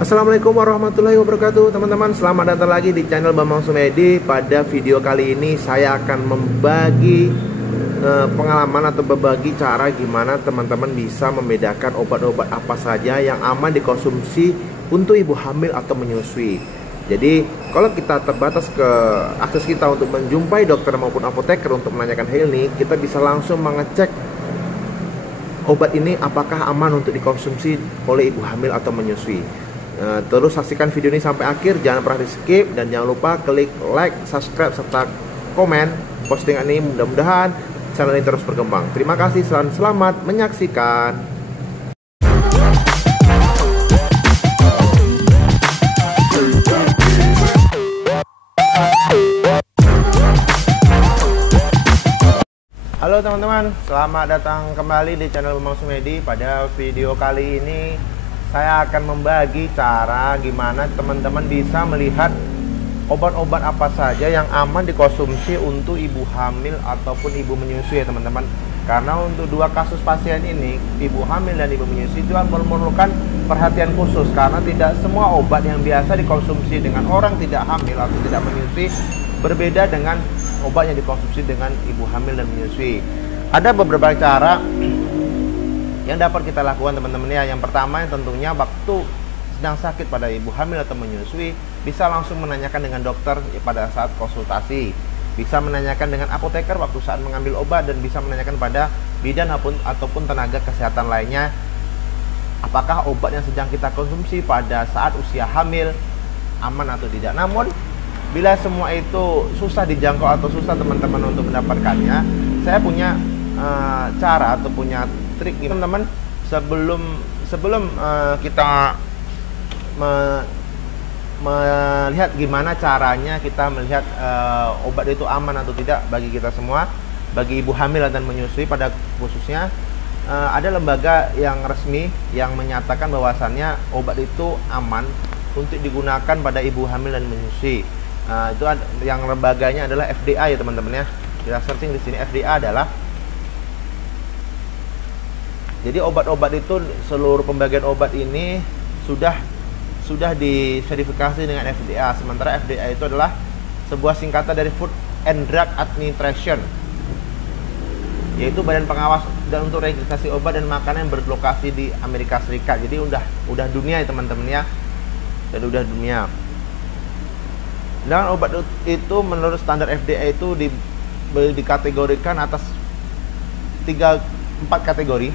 Assalamualaikum warahmatullahi wabarakatuh, teman-teman. Selamat datang lagi di channel Bambang Sumedi. Pada video kali ini saya akan membagi pengalaman atau berbagi cara gimana teman-teman bisa membedakan obat-obat apa saja yang aman dikonsumsi untuk ibu hamil atau menyusui. Jadi kalau kita terbatas ke akses kita untuk menjumpai dokter maupun apoteker untuk menanyakan hal ini, kita bisa langsung mengecek obat ini apakah aman untuk dikonsumsi oleh ibu hamil atau menyusui. Terus saksikan video ini sampai akhir, jangan pernah di skip, dan jangan lupa klik like, subscribe, serta komen postingan ini. Mudah-mudahan channel ini terus berkembang. Terima kasih, selamat menyaksikan. Halo teman-teman, selamat datang kembali di channel Bambang Sumedi. Pada video kali ini saya akan membagi cara gimana teman-teman bisa melihat obat-obat apa saja yang aman dikonsumsi untuk ibu hamil ataupun ibu menyusui ya teman-teman. Karena untuk dua kasus pasien ini, ibu hamil dan ibu menyusui, itu memerlukan perhatian khusus karena tidak semua obat yang biasa dikonsumsi dengan orang tidak hamil atau tidak menyusui berbeda dengan obat yang dikonsumsi dengan ibu hamil dan menyusui. Ada beberapa cara yang dapat kita lakukan teman-teman ya. Yang pertama, yang tentunya waktu sedang sakit pada ibu hamil atau menyusui, bisa langsung menanyakan dengan dokter pada saat konsultasi, bisa menanyakan dengan apoteker waktu saat mengambil obat, dan bisa menanyakan pada bidan ataupun tenaga kesehatan lainnya apakah obat yang sedang kita konsumsi pada saat usia hamil aman atau tidak. Namun bila semua itu susah dijangkau atau susah teman-teman untuk mendapatkannya, saya punya cara atau punya trik teman-teman. Sebelum kita melihat gimana caranya kita melihat obat itu aman atau tidak bagi kita semua, bagi ibu hamil dan menyusui pada khususnya, ada lembaga yang resmi yang menyatakan bahwasannya obat itu aman untuk digunakan pada ibu hamil dan menyusui. Itu yang lembaganya adalah FDA ya teman-teman ya. Kita searching di sini, FDA adalah, jadi obat-obat itu, seluruh pembagian obat ini sudah diverifikasi dengan FDA. Sementara FDA itu adalah sebuah singkatan dari Food and Drug Administration, yaitu badan pengawas dan untuk registrasi obat dan makanan yang berlokasi di Amerika Serikat. Jadi udah dunia ya teman-teman ya. Dan udah dunia. Dan obat itu menurut standar FDA itu dikategorikan atas 4 kategori.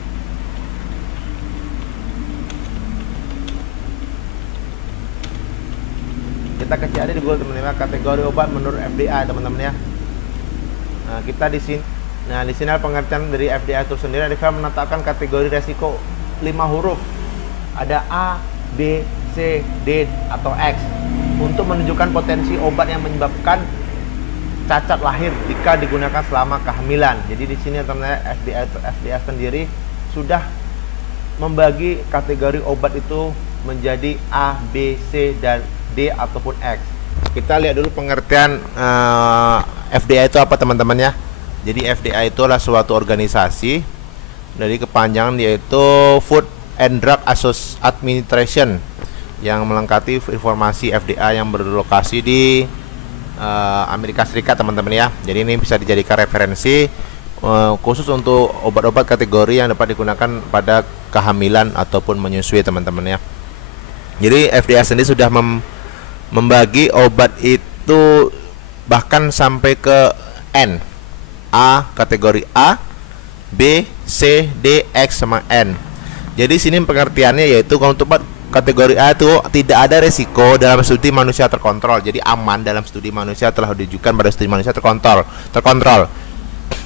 Kita kecil ada di Google teman-teman, kategori obat menurut FDA teman-teman ya. Nah, kita di sini, di sini pengertian dari FDA itu sendiri. Dia menetapkan kategori resiko 5 huruf. Ada A, B, C, D atau X untuk menunjukkan potensi obat yang menyebabkan cacat lahir jika digunakan selama kehamilan. Jadi di sini teman-teman, FDA sendiri sudah membagi kategori obat itu menjadi A, B, C, dan D ataupun X. Kita lihat dulu pengertian FDA itu apa teman-teman ya. Jadi FDA itu adalah suatu organisasi dari kepanjangan yaitu Food and Drug Administration yang melengkapi informasi FDA yang berlokasi di Amerika Serikat teman-teman ya. Jadi ini bisa dijadikan referensi khusus untuk obat-obat kategori yang dapat digunakan pada kehamilan ataupun menyusui teman-teman ya. Jadi FDA sendiri sudah membagi obat itu bahkan sampai ke N. A kategori A, B, C, D, X sama N. Jadi sini pengertiannya yaitu untuk obat kategori A itu tidak ada resiko dalam studi manusia terkontrol. Jadi aman dalam studi manusia, telah diujikan pada studi manusia terkontrol.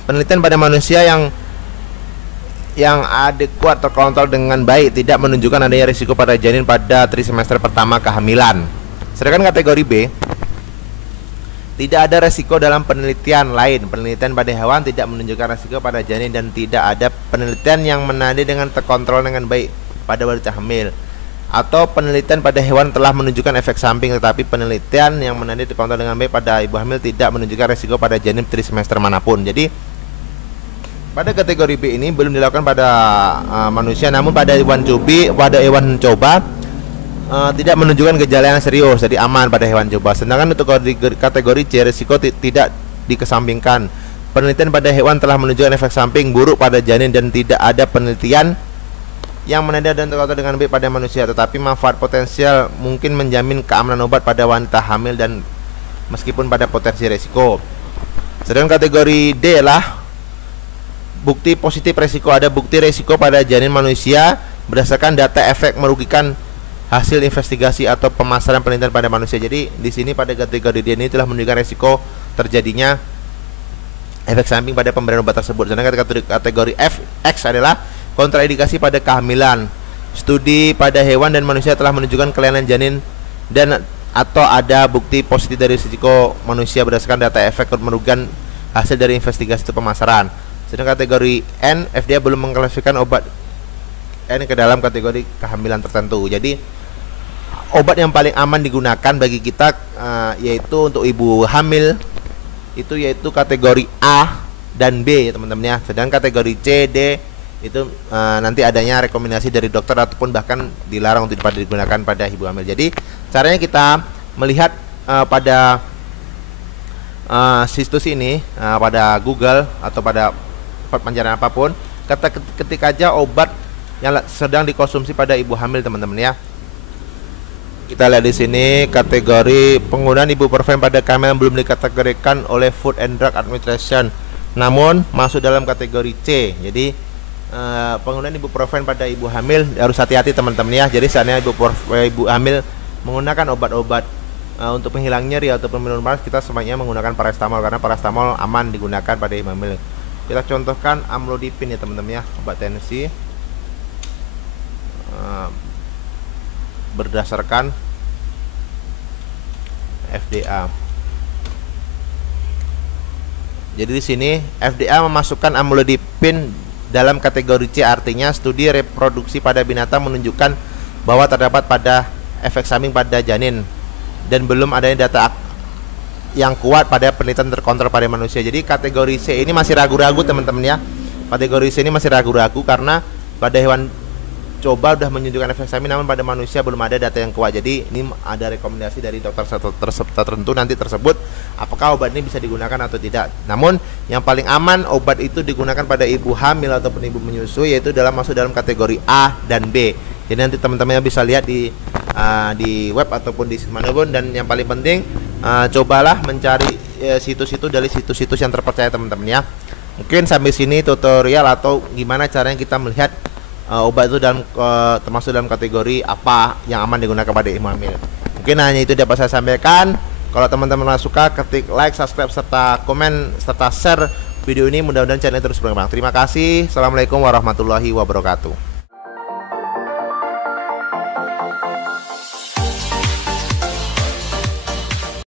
Penelitian pada manusia yang adekuat terkontrol dengan baik tidak menunjukkan adanya risiko pada janin pada trimester pertama kehamilan. Sedangkan kategori B, tidak ada resiko dalam penelitian lain. Penelitian pada hewan tidak menunjukkan resiko pada janin, dan tidak ada penelitian yang menandai dengan terkontrol dengan baik pada wanita hamil. Atau penelitian pada hewan telah menunjukkan efek samping, tetapi penelitian yang menandai terkontrol dengan baik pada ibu hamil tidak menunjukkan resiko pada janin trimester manapun. Jadi pada kategori B ini belum dilakukan pada manusia, namun pada hewan coba tidak menunjukkan gejala yang serius, jadi aman pada hewan coba. Sedangkan untuk kategori C, risiko tidak dikesampingkan. Penelitian pada hewan telah menunjukkan efek samping buruk pada janin dan tidak ada penelitian yang menandakan dan terkait dengan baik pada manusia, tetapi manfaat potensial mungkin menjamin keamanan obat pada wanita hamil dan meskipun pada potensi resiko. Sedangkan kategori D lah bukti positif resiko. Ada bukti resiko pada janin manusia berdasarkan data efek merugikan hasil investigasi atau pemasaran penelitian pada manusia. Jadi di sini pada kategori D ini telah menunjukkan resiko terjadinya efek samping pada pemberian obat tersebut. Sedangkan kategori F, X adalah kontraindikasi pada kehamilan. Studi pada hewan dan manusia telah menunjukkan kelainan janin dan atau ada bukti positif dari risiko manusia berdasarkan data efek merugikan hasil dari investigasi atau pemasaran. Sedangkan kategori N, FDA belum mengklasifikasikan obat N ke dalam kategori kehamilan tertentu. Jadi obat yang paling aman digunakan bagi kita yaitu untuk ibu hamil itu yaitu kategori A dan B ya teman-teman ya. Sedangkan kategori C, D itu nanti adanya rekomendasi dari dokter ataupun bahkan dilarang untuk digunakan pada ibu hamil. Jadi caranya kita melihat pada situs ini pada Google atau pada pencarian apapun, ketik aja obat yang sedang dikonsumsi pada ibu hamil teman-teman ya. Kita lihat di sini kategori penggunaan ibuprofen pada kehamilan belum dikategorikan oleh Food and Drug Administration, namun masuk dalam kategori C. Jadi penggunaan ibuprofen pada ibu hamil harus hati-hati teman-teman ya. Jadi saatnya ibu hamil menggunakan obat-obat untuk penghilang nyeri ataupun minum panas, kita sebaiknya menggunakan paracetamol karena paracetamol aman digunakan pada ibu hamil. Kita contohkan amlodipin ya teman-teman ya, obat tensi berdasarkan FDA. Jadi di sini FDA memasukkan amlodipin dalam kategori C, artinya studi reproduksi pada binatang menunjukkan bahwa terdapat pada efek samping pada janin dan belum adanya data yang kuat pada penelitian terkontrol pada manusia. Jadi kategori C ini masih ragu-ragu teman-teman ya. Kategori C ini masih ragu-ragu karena pada hewan coba udah menunjukkan efek samping, namun pada manusia belum ada data yang kuat. Jadi ini ada rekomendasi dari dokter tertentu nanti tersebut apakah obat ini bisa digunakan atau tidak. Namun yang paling aman obat itu digunakan pada ibu hamil ataupun ibu menyusui, yaitu masuk dalam kategori A dan B. Jadi nanti teman-teman bisa lihat di web ataupun di manapun. Dan yang paling penting cobalah mencari situs-situs dari situs-situs yang terpercaya teman-teman ya. Mungkin sampai sini tutorial atau gimana caranya kita melihat obat itu termasuk dalam kategori apa yang aman digunakan pada ibu hamil. Mungkin hanya itu dapat saya sampaikan. Kalau teman-teman suka, ketik like, subscribe, serta komen, serta share video ini. Mudah-mudahan channel terus berkembang. Terima kasih. Assalamualaikum warahmatullahi wabarakatuh.